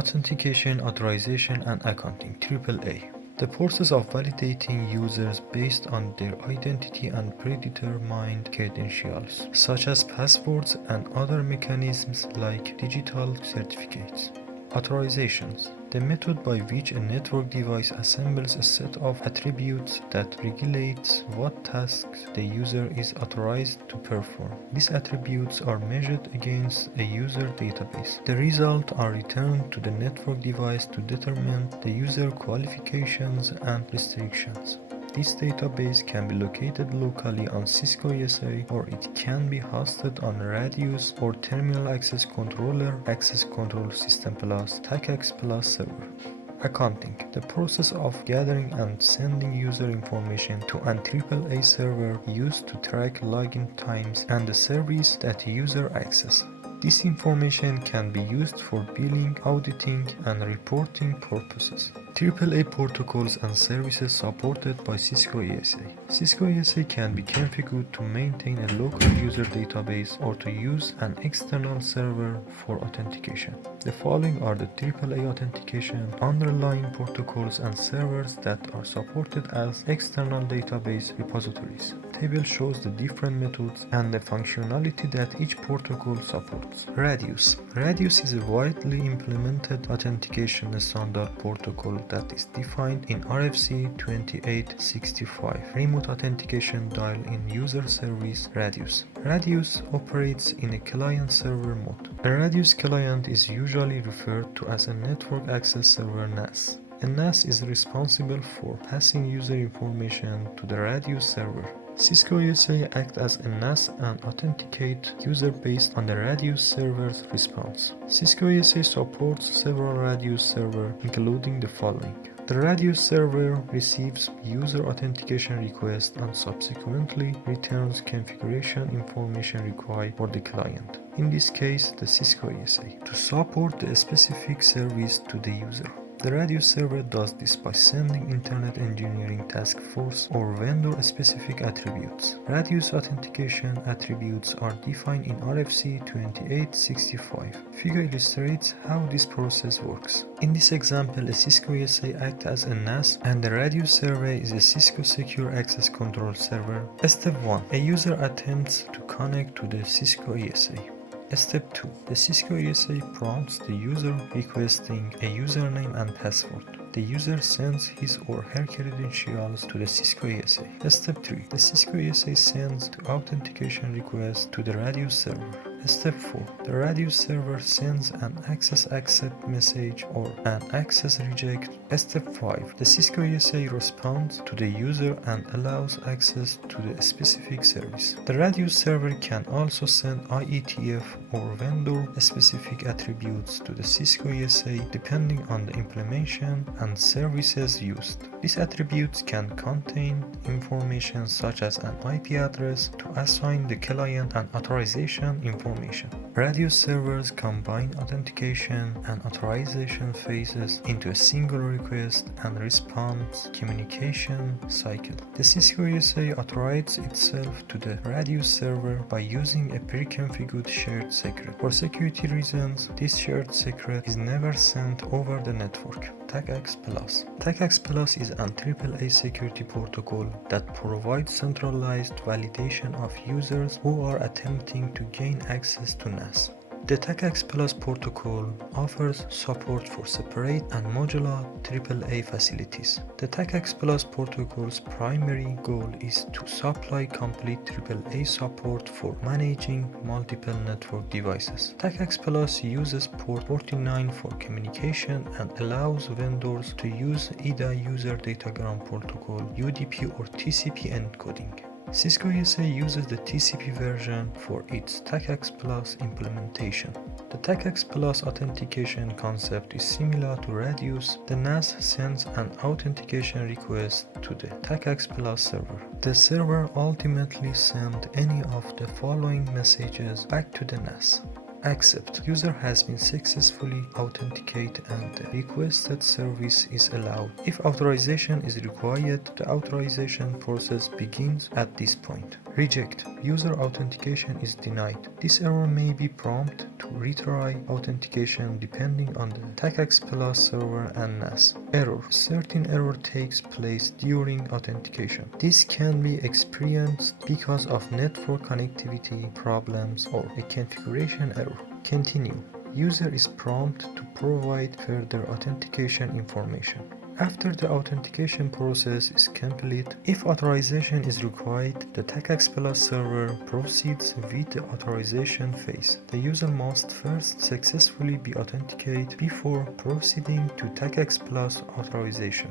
Authentication, Authorization, and Accounting AAA. The process of validating users based on their identity and predetermined credentials, such as passwords and other mechanisms like digital certificates. Authorizations. The method by which a network device assembles a set of attributes that regulates what tasks the user is authorized to perform. These attributes are measured against a user database. The results are returned to the network device to determine the user qualifications and restrictions. This database can be located locally on Cisco ASA, or it can be hosted on Radius or Terminal Access Controller, Access Control System Plus, TACACS Plus server. Accounting. The process of gathering and sending user information to an AAA server used to track login times and the service that user access. This information can be used for billing, auditing, and reporting purposes. AAA protocols and services supported by Cisco ASA. Cisco ASA can be configured to maintain a local user database or to use an external server for authentication. The following are the AAA authentication underlying protocols and servers that are supported as external database repositories. Table shows the different methods and the functionality that each protocol supports. Radius. Radius is a widely implemented authentication standard protocol that is defined in RFC 2865. Remote authentication dial-in user service Radius. Radius operates in a client-server mode. A Radius client is usually referred to as a network access server NAS. A NAS is responsible for passing user information to the Radius server. Cisco ASA acts as a NAS and authenticate user based on the Radius server's response. Cisco ASA supports several Radius servers, including the following. The Radius server receives user authentication requests and subsequently returns configuration information required for the client, in this case the Cisco ASA, to support the specific service to the user. The Radius server does this by sending Internet Engineering Task Force or vendor-specific attributes. Radius authentication attributes are defined in RFC 2865. Figure illustrates how this process works. In this example, a Cisco ASA acts as a NAS and the Radius server is a Cisco Secure Access Control server. Step 1. A user attempts to connect to the Cisco ASA. Step 2. The Cisco ASA prompts the user requesting a username and password. The user sends his or her credentials to the Cisco ASA. Step 3. The Cisco ASA sends the authentication request to the Radius server. Step 4. The Radius server sends an access accept message or an access reject. Step 5. The Cisco ASA responds to the user and allows access to the specific service. The Radius server can also send IETF or vendor-specific attributes to the Cisco ASA depending on the implementation and services used. These attributes can contain information such as an IP address to assign the client and authorization information. Radius servers combine authentication and authorization phases into a single request and response communication cycle. The Cisco ASA authorizes itself to the Radius server by using a pre-configured shared secret. For security reasons, this shared secret is never sent over the network. TACACS Plus. TACACS Plus is an AAA security protocol that provides centralized validation of users who are attempting to gain access to NAS. The TACACS Plus protocol offers support for separate and modular AAA facilities. The TACACS Plus protocol's primary goal is to supply complete AAA support for managing multiple network devices. TACACS Plus uses port 49 for communication and allows vendors to use either User Datagram Protocol, UDP or TCP encoding. Cisco ASA uses the TCP version for its TACACS Plus implementation. The TACACS Plus authentication concept is similar to Radius. The NAS sends an authentication request to the TACACS Plus server. The server ultimately sends any of the following messages back to the NAS. Accept. User has been successfully authenticated and the requested service is allowed. If authorization is required, the authorization process begins at this point. Reject. User authentication is denied. This error may be prompted to retry authentication depending on the TACACS Plus server and NAS. Error. Certain error takes place during authentication. This can be experienced because of network connectivity problems or a configuration error. Continue. User is prompted to provide further authentication information. After the authentication process is complete, if authorization is required, the TACACS Plus server proceeds with the authorization phase. The user must first successfully be authenticated before proceeding to TACACS Plus authorization.